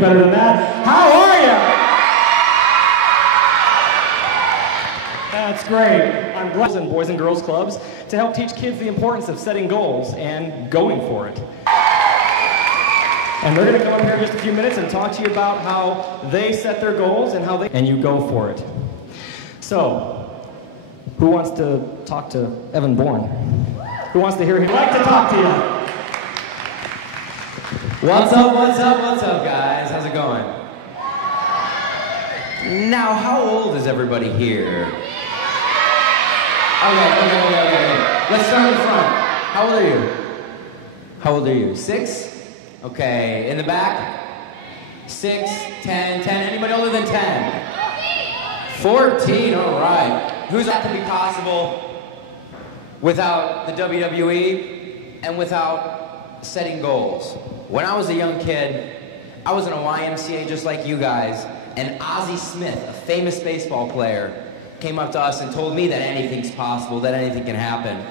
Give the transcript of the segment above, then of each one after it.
get better than that. How are you? That's great. I'm glad in boys and girls clubs to help teach kids the importance of setting goals and going for it. And they're going to come up here in just a few minutes and talk to you about how they set their goals and you go for it. So, who wants to talk to Evan Bourne? Who wants to hear him? I'd like to talk to you. What's up, guys? How's it going? Now, how old is everybody here? Okay. Let's start in the front. How old are you? How old are you? 6? Okay. In the back? 6, 10. Anybody older than 10? 14, all right. Who's that to be possible without the WWE and without setting goals? When I was a young kid, I was in a YMCA just like you guys, and Ozzie Smith, a famous baseball player, came up to us and told me that anything's possible, that anything can happen.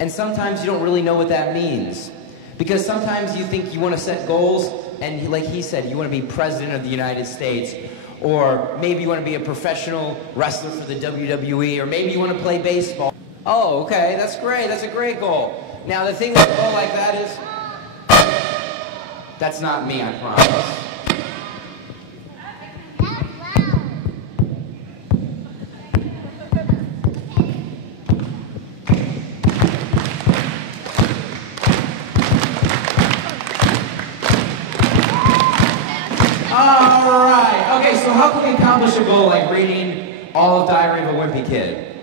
And sometimes you don't really know what that means. Because sometimes you think you want to set goals, and like he said, you want to be president of the United States, or maybe you want to be a professional wrestler for the WWE, or maybe you want to play baseball. Oh, okay, that's great, that's a great goal. Now the thing with a goal like that is, that's not me, I promise. Alright, okay, so how can we accomplish a goal like reading all of Diary of a Wimpy Kid?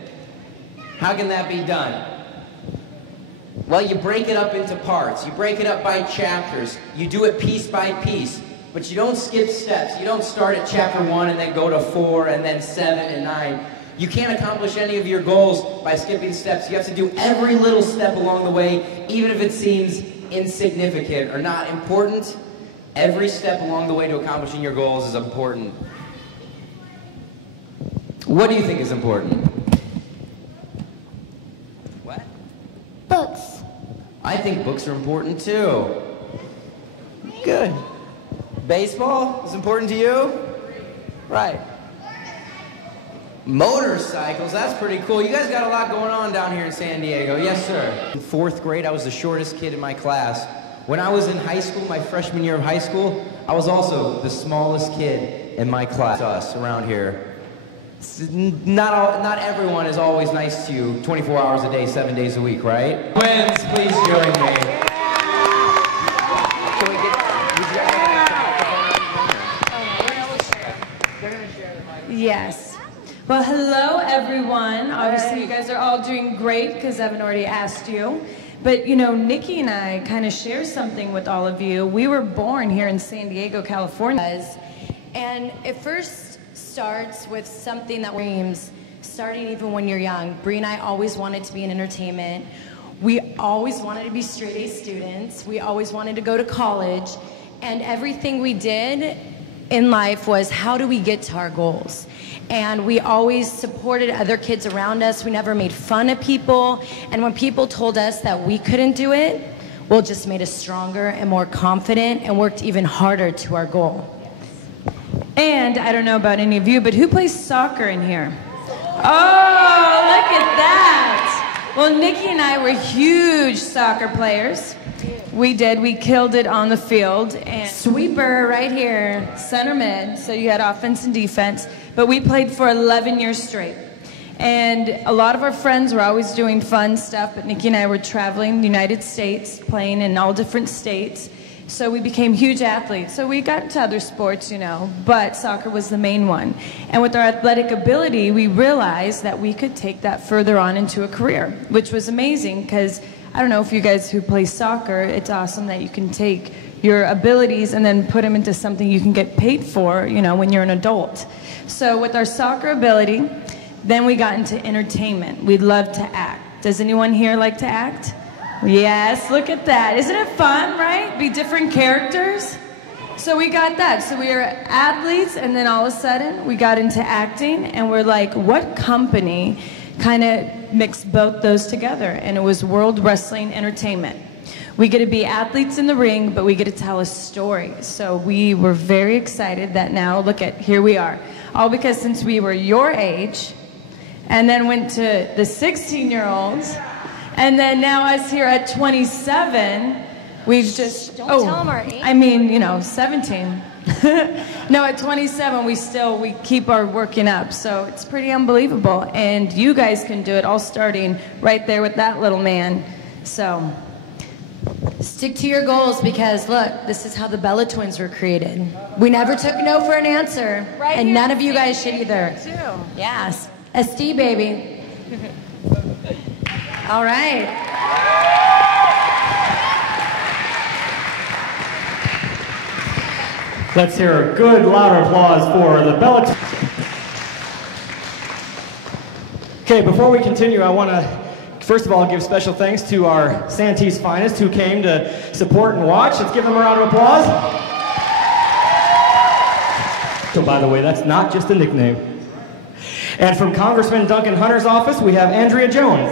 How can that be done? Well, you break it up into parts. You break it up by chapters. You do it piece by piece, but you don't skip steps. You don't start at chapter 1 and then go to 4 and then 7 and 9. You can't accomplish any of your goals by skipping steps. You have to do every little step along the way, even if it seems insignificant or not important. Every step along the way to accomplishing your goals is important. What do you think is important? What? Books. I think books are important too. Good. Baseball is important to you? Right. Motorcycles, that's pretty cool. You guys got a lot going on down here in San Diego. Yes, sir. In 4th grade, I was the shortest kid in my class. When I was in high school, my freshman year of high school, I was also the smallest kid in my class. Us around here. Not everyone is always nice to you 24 hours a day, 7 days a week, right? Twins, please join me. Yes. Well, hello, everyone. Obviously, you guys are all doing great because Evan already asked you. But, you know, Nikki and I kind of share something with all of you. We were born here in San Diego, California. And it first starts with something that dreams, starting even when you're young. Bree and I always wanted to be in entertainment. We always wanted to be straight-A students. We always wanted to go to college. And everything we did in life was, how do we get to our goals? And we always supported other kids around us. We never made fun of people. And when people told us that we couldn't do it, well, it just made us stronger and more confident and worked even harder to our goal. And I don't know about any of you, but who plays soccer in here? Oh, look at that. Well, Nikki and I were huge soccer players. We did. We killed it on the field. And sweeper right here, center mid. So you had offense and defense. But we played for 11 years straight. And a lot of our friends were always doing fun stuff, but Nikki and I were traveling the United States, playing in all different states. So we became huge athletes. So we got into other sports, you know, but soccer was the main one. And with our athletic ability, we realized that we could take that further on into a career, which was amazing because I don't know if you guys who play soccer, it's awesome that you can take your abilities and then put them into something you can get paid for, you know, when you're an adult. So with our soccer ability, then we got into entertainment. We'd love to act. Does anyone here like to act? Yes, look at that. Isn't it fun, right? Be different characters. So we got that. So we were athletes, and then all of a sudden we got into acting, and we're like, what company kind of mixed both those together? And it was World Wrestling Entertainment. We get to be athletes in the ring, but we get to tell a story. So we were very excited that now, look at, here we are. All because since we were your age, and then went to the 16-year-olds, and then now us here at 27, we've just, Don't tell them our age. I mean, you know, 17. No, at 27, we keep our working up. So it's pretty unbelievable. And you guys can do it all starting right there with that little man. So Stick to your goals because look, this is how the Bella Twins were created. We never took no for an answer, Right and here. none of you guys should either. too. Yes, SD baby. All right. Let's hear a good loud applause for the Bella. Okay, before we continue, I want to first of all give special thanks to our Santee's finest who came to support and watch. Let's give them a round of applause. So by the way, that's not just a nickname. And from Congressman Duncan Hunter's office, we have Andrea Jones.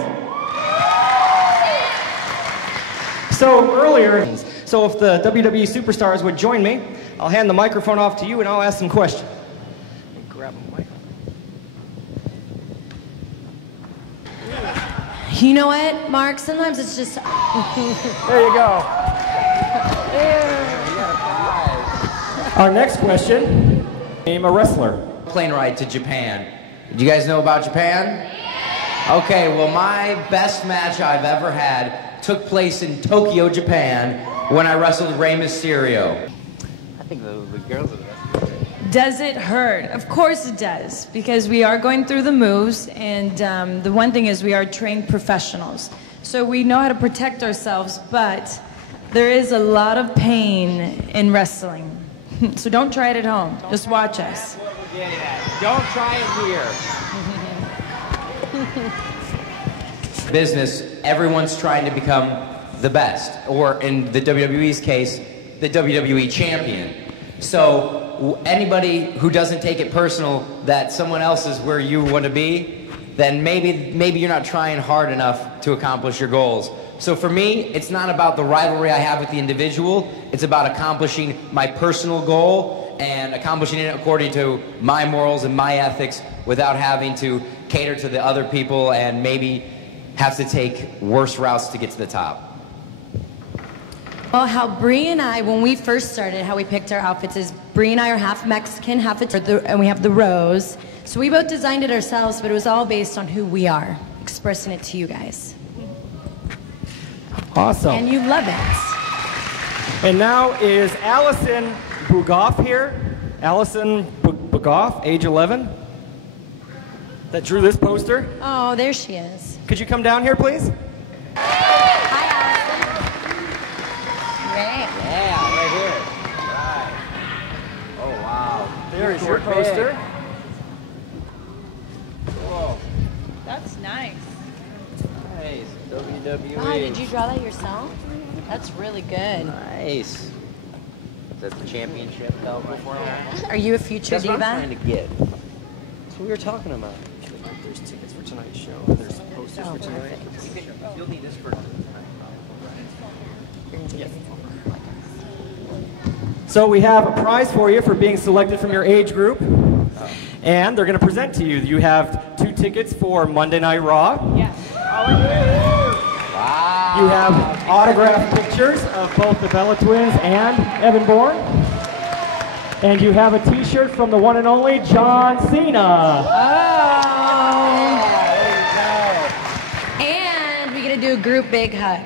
So earlier, so if the WWE superstars would join me, I'll hand the microphone off to you and I'll ask some questions. Grab a mic. You know what, Mark? Sometimes it's just. There you go. Our next question, name a wrestler. Plane ride to Japan. Do you guys know about Japan? Okay, well my best match I've ever had took place in Tokyo, Japan when I wrestled Rey Mysterio. I think the girls are the best. Does it hurt? Of course it does, because we are going through the moves, and the one thing is we are trained professionals. So we know how to protect ourselves, but there is a lot of pain in wrestling. So don't try it at home. Just watch us. Don't try it here. Business, everyone's trying to become the best, or in the WWE's case, the WWE champion. So anybody who doesn't take it personal that someone else is where you want to be, then maybe you're not trying hard enough to accomplish your goals. So for me, it's not about the rivalry I have with the individual, it's about accomplishing my personal goal and accomplishing it according to my morals and my ethics without having to cater to the other people and maybe have to take worse routes to get to the top. Well, how Bree and I, when we first started, how we picked our outfits is Bree and I are half Mexican, half Italian, and we have the rose. So we both designed it ourselves, but it was all based on who we are, expressing it to you guys. Awesome. And you love it. And now is Allison Bugoff here. Allison Bugoff, age 11, that drew this poster. Oh, there she is. Could you come down here, please? Hi, Allison. Great. Yeah, right here. Right. Oh, wow. There is your poster. Cool. That's nice. Nice. WWE. Wow, did you draw that yourself? That's really good. Nice. Is that the championship belt before that? Are you a future That's what diva? I'm trying to get. That's what we were talking about. There's tickets for tonight's show. There's posters Oh, for tonight. perfect. You'll need this for Yes. So we have a prize for you for being selected from your age group. And they're going to present to you. You have 2 tickets for Monday Night Raw. Yes. Wow. You have autographed pictures of both the Bella Twins and Evan Bourne. And you have a t-shirt from the one and only John Cena. And we get to do a group big hug.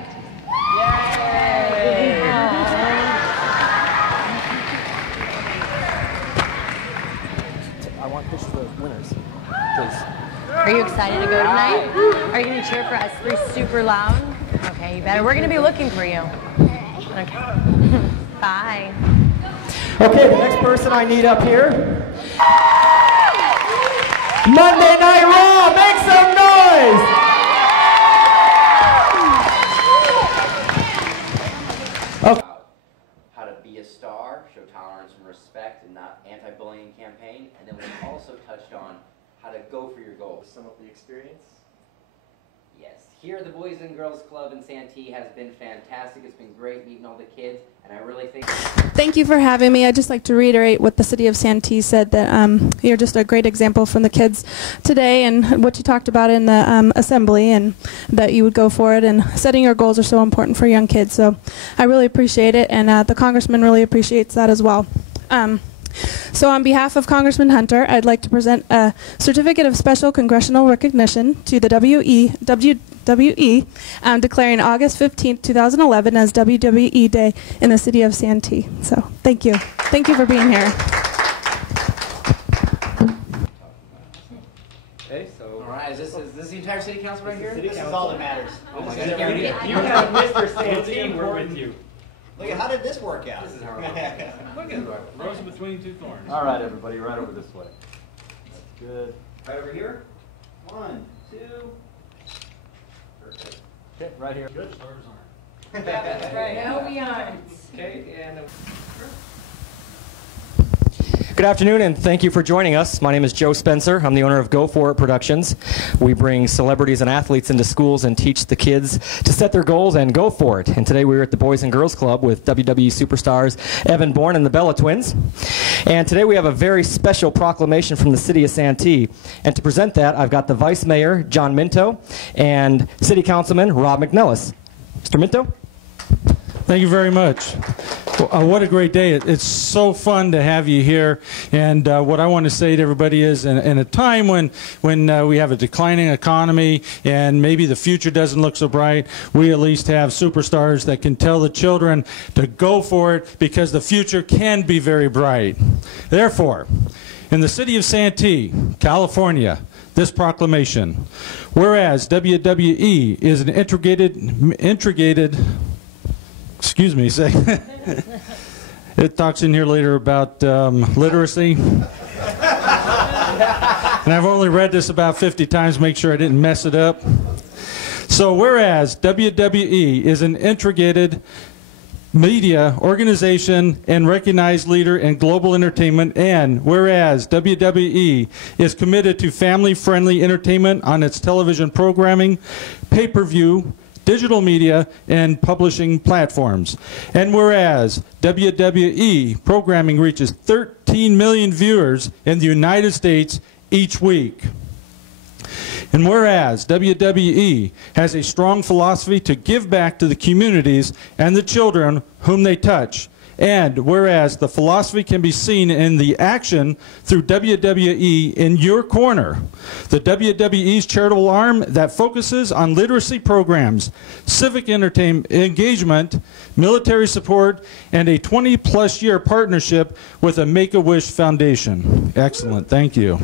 I want pictures of the winners, please. Are you excited to go tonight? Are you going to cheer for us 3 super loud? Okay, you better. We're going to be looking for you. Okay. Bye. Okay, the next person I need up here. Monday Night Raw, make some noise! Okay. How to be a star, show tolerance and respect, and not anti-bullying campaign. And then we also touched on how to go for your goals. Sum up the experience. Yes, here at the Boys and Girls Club in Santee has been fantastic. It's been great meeting all the kids, and I really think... Thank you for having me. I'd just like to reiterate what the City of Santee said, that you're just a great example from the kids today, and what you talked about in the assembly, and that you would go for it, and setting your goals are so important for young kids. So I really appreciate it, and the Congressman really appreciates that as well. So on behalf of Congressman Hunter, I'd like to present a certificate of special congressional recognition to the WWE, declaring August 15th, 2011 as WWE Day in the City of Santee. So thank you. Thank you for being here. Okay, so... All right, is this the entire City Council right here? This is all that matters. Oh my God. You have Mr. Santee, we're with you. Look, how did this work out? This is how Look at rose between two thorns. All right, everybody, right over this way. That's good. Right over here. 1, 2. Perfect. Okay, right here. Good. Stars aren't. Right. No, we aren't. Okay, and good afternoon, and thank you for joining us. My name is Joe Spencer. I'm the owner of Go For It Productions. We bring celebrities and athletes into schools and teach the kids to set their goals and go for it. And today we're at the Boys and Girls Club with WWE superstars Evan Bourne and the Bella Twins. And today we have a very special proclamation from the City of Santee. And to present that, I've got the Vice Mayor, John Minto, and City Councilman Rob McNellis. Mr. Minto? Thank you very much. What a great day. It's so fun to have you here. And what I want to say to everybody is, in a time when we have a declining economy and maybe the future doesn't look so bright, we at least have superstars that can tell the children to go for it, because the future can be very bright. Therefore, in the City of Santee, California, this proclamation: whereas WWE is an integrated excuse me, say. It talks in here later about literacy. And I've only read this about 50 times, make sure I didn't mess it up. So whereas WWE is an integrated media organization and recognized leader in global entertainment, and whereas WWE is committed to family-friendly entertainment on its television programming, pay-per-view, digital media, and publishing platforms. And whereas WWE programming reaches 13 million viewers in the United States each week. And whereas WWE has a strong philosophy to give back to the communities and the children whom they touch. And whereas the philosophy can be seen in the action through WWE in your corner, the WWE's charitable arm that focuses on literacy programs, civic engagement, military support, and a 20-plus year partnership with a Make-A-Wish Foundation. Excellent, thank you.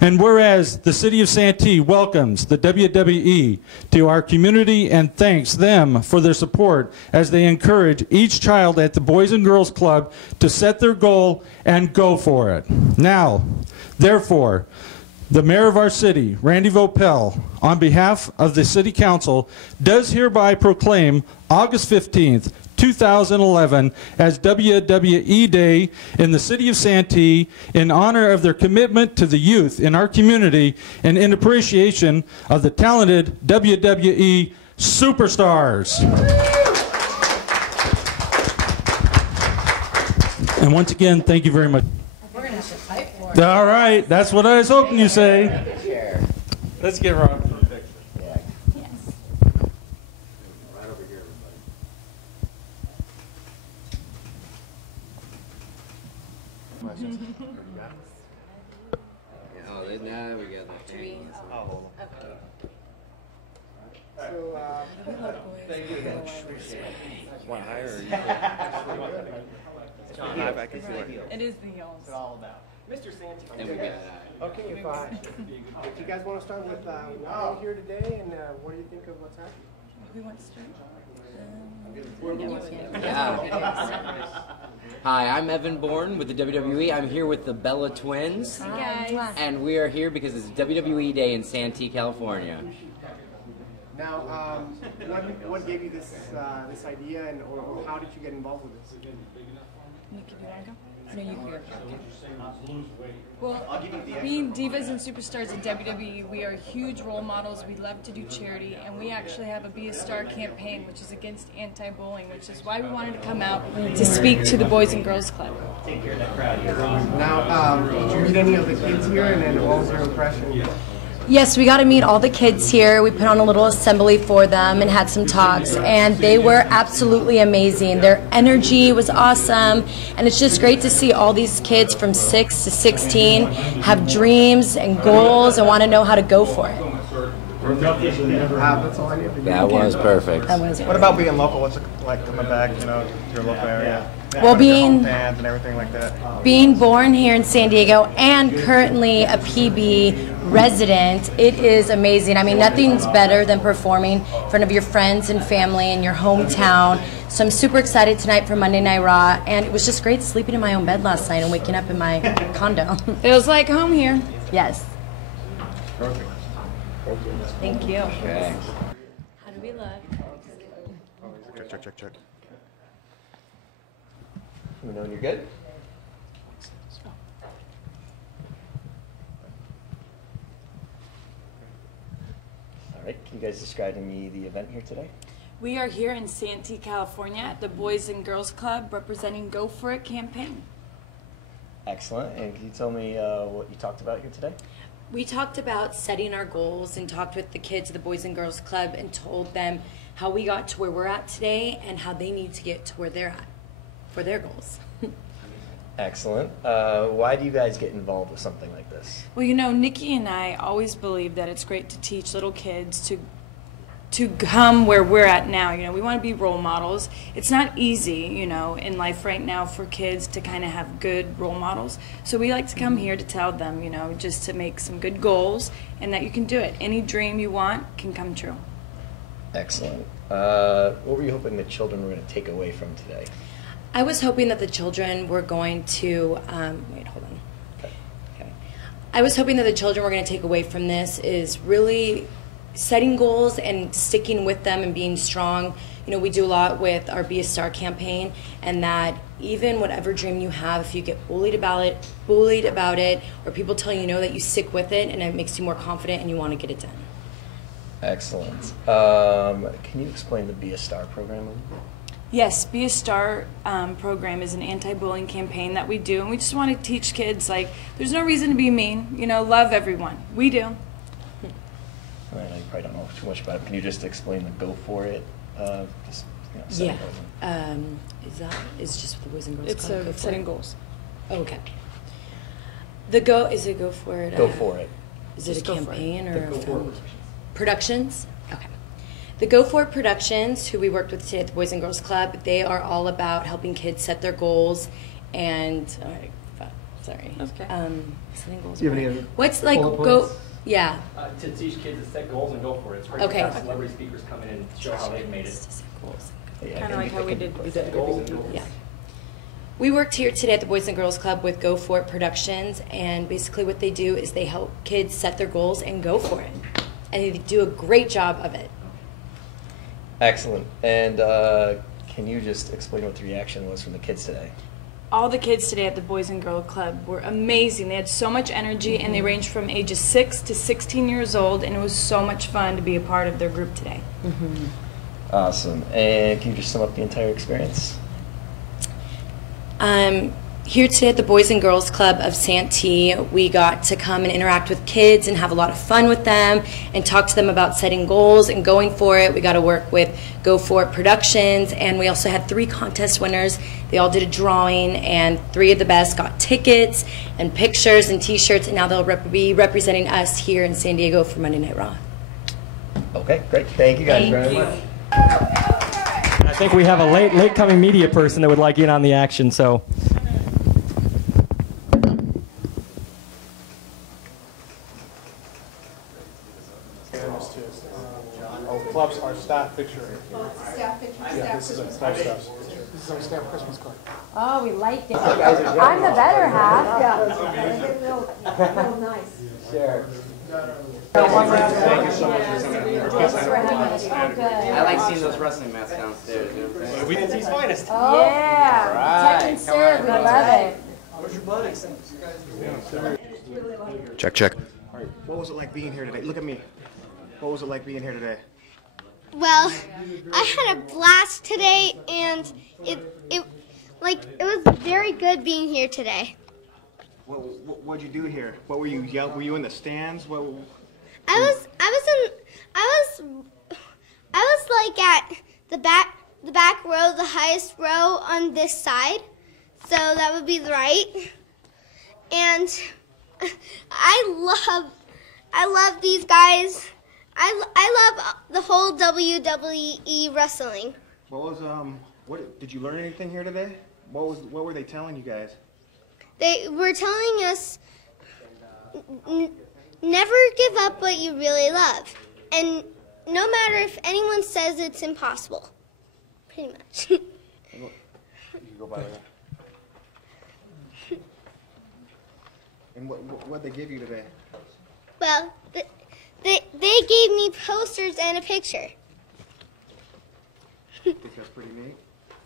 And whereas the City of Santee welcomes the WWE to our community and thanks them for their support as they encourage each child at the Boys and Girls Club to set their goal and go for it. Now, therefore, the mayor of our city, Randy Vopel, on behalf of the City Council, does hereby proclaim August 15th, 2011 as WWE Day in the City of Santee in honor of their commitment to the youth in our community and in appreciation of the talented WWE superstars. And once again, thank you very much. We're going to have to fight for it. All right, that's what I was hoping you say. Let's get Rob for a picture. Oh, now we got the thing. Thank you very much. Want higher or John, high back and forth? It is the hills. What's it all about? Mr. Santee. And we got Okay, if you guys want to start with why here today, and what do you think of what's happening? We want straight. Yeah. Hi, I'm Evan Bourne with the WWE. I'm here with the Bella Twins. Hi, guys. And we are here because it's WWE Day in Santee, California. Now, what gave you this this idea, and or how did you get involved with this? Nikki, do you want to go? No, you can go. Well, being divas and superstars at WWE, we are huge role models. We love to do charity, and we actually have a Be a Star campaign, which is against anti-bullying, which is why we wanted to come out to speak to the Boys and Girls Club. Take care of that crowd here. Now, did you meet any of the kids here, and then what was your impression? Yes, we got to meet all the kids here. We put on a little assembly for them and had some talks, and they were absolutely amazing. Their energy was awesome, and it's just great to see all these kids from 6 to 16 have dreams and goals and want to know how to go for it. That's all I need to do. That was perfect. That was What about being local? What's it like coming back, you know, to your local area? Well, being fans and everything like that. Being born here in San Diego and currently a PB resident, it is amazing. I mean, nothing's better than performing in front of your friends and family in your hometown. So I'm super excited tonight for Monday Night Raw, and it was just great sleeping in my own bed last night and waking up in my condo. Feels like home here. Yes. Perfect. Thank you. Okay. How do we look? Check. You know when you're good? All right, can you guys describe to me the event here today? We are here in Santee, California at the Boys and Girls Club representing Go For It campaign. Excellent, and can you tell me what you talked about here today? We talked about setting our goals and talked with the kids of the Boys and Girls Club and told them how we got to where we're at today and how they need to get to where they're at for their goals. Excellent. Why do you guys get involved with something like this? Well, you know, Nikki and I always believe that it's great to teach little kids to come where we're at now. You know, we want to be role models. It's not easy, you know, in life right now for kids to kind of have good role models. So we like to come here to tell them, you know, just to make some good goals and that you can do it. Any dream you want can come true. Excellent. What were you hoping the children were going to take away from today? I was hoping that the children were going to, wait, hold on. Okay. I was hoping that the children were going to take away from this is really setting goals and sticking with them and being strong. You know, we do a lot with our Be a Star campaign, and that even whatever dream you have, if you get bullied about it, or people tell you no, that you stick with it and it makes you more confident and you want to get it done. Excellent. Can you explain the Be a Star program? Yes, Be a Star program is an anti-bullying campaign that we do, and we just want to teach kids, like, there's no reason to be mean, you know, love everyone. We do. All right, I probably don't know too much about it. Can you just explain the Go For It? Just, you know, Is just with the Boys and Girls It's Club? setting goals. Oh, okay. Is it Go For It? Go For It. Is it a campaign or Go For It. Productions? Okay. The Go For It Productions, who we worked with today at the Boys and Girls Club, they are all about helping kids set their goals and, sorry. Okay. Setting goals. Do you have any other What's like bullet go? points? Yeah. To teach kids to set goals and go for it. It's great Okay. to have celebrity speakers come in and show how they've made it. Set goals. Yeah, Kind of like how we did with WWE. Yeah. We worked here today at the Boys and Girls Club with Go For It Productions, and basically what they do is they help kids set their goals and go for it. And they do a great job of it. Excellent. And can you just explain what the reaction was from the kids today? All the kids today at the Boys and Girls Club were amazing. They had so much energy, and they ranged from ages 6 to 16 years old, and it was so much fun to be a part of their group today. Mm-hmm. Awesome. And can you just sum up the entire experience? Here today at the Boys and Girls Club of Santee, we got to come and interact with kids and have a lot of fun with them and talk to them about setting goals and going for it. We got to work with Go For It Productions, and we also had 3 contest winners. They all did a drawing, and 3 of the best got tickets and pictures and t-shirts, and now they'll be representing us here in San Diego for Monday Night Raw. Okay, great. Thank you guys very much. I think we have a late coming media person that would like in on the action, so. Clubs, our staff picture. Staff picture. Yeah, this is a staff picture. This is our staff Christmas card. Oh, we like it. I'm the better half. Yeah. Real nice. Sure. I like seeing those wrestling mats downstairs. You know what I'm saying? Santee's finest. Yeah. Alright, Protect and serve. We love it. Where's your buddy? Check, check. All right. What was it like being here today? Look at me. What was it like being here today? Well, I had a blast today, and it was very good being here today. What'd you do here? What were you yell? Were you in the stands? What? I was like at the back row, the highest row on this side, so that would be the right. And I love these guys. I love the whole WWE wrestling. What did you learn anything here today? What were they telling you guys? They were telling us never give up what you really love, and no matter if anyone says it's impossible. Pretty much. You go by that. And what they give you today? Well, they gave me posters and a picture. Think that's pretty neat.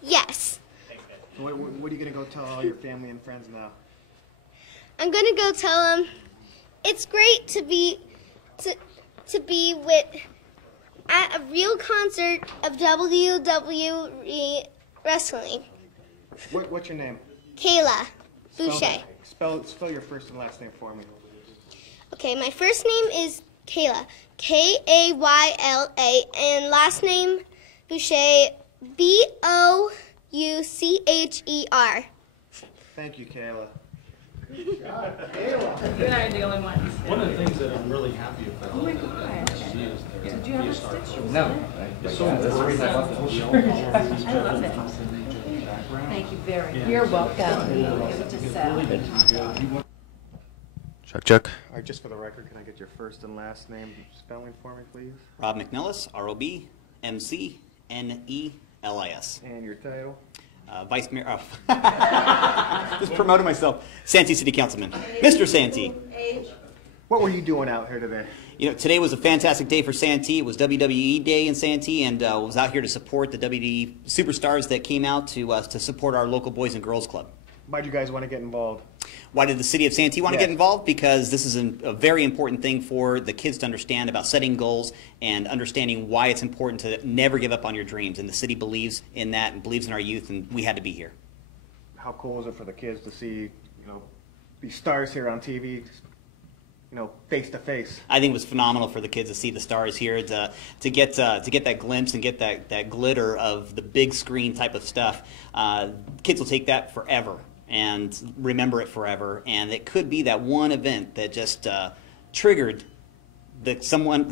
Yes. So what are you gonna go tell all your family and friends now? I'm gonna go tell them it's great to be with at a real concert of WWE wrestling. What's your name? Kayla Boucher. Spell your first and last name for me. Okay, my first name is Kayla, Kayla, and last name Boucher, Boucher. Thank you, Kayla. You and I are the only ones. One of the things that I'm really happy about. Oh my God. Did you have a stitch? No. That's the reason I love I love it. Thank you very much. You're welcome. Give it to Sal. Check, check. All right, just for the record, can I get your first and last name spelling for me, please? Rob McNellis, ROB, MC, NELIS. And your title? Vice Mayor. Oh. Just promoted myself. Santee City Councilman. Mr. Santee. What were you doing out here today? You know, today was a fantastic day for Santee. It was WWE Day in Santee, and was out here to support the WWE superstars that came out to support our local Boys and Girls Club. Why'd you guys want to get involved? Why did the city of Santee want to get involved? Because this is a very important thing for the kids to understand about setting goals and understanding why it's important to never give up on your dreams. And the city believes in that and believes in our youth, and we had to be here. How cool is it for the kids to see, these stars here on TV, face to face? I think it was phenomenal for the kids to see the stars here, to get that glimpse and get that glitter of the big screen type of stuff. Kids will take that forever and remember it forever, and it could be that one event that just triggered the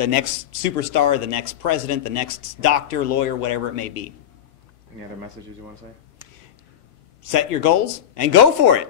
next superstar, the next president, the next doctor, lawyer, whatever it may be. Any other messages you want to say? Set your goals and go for it.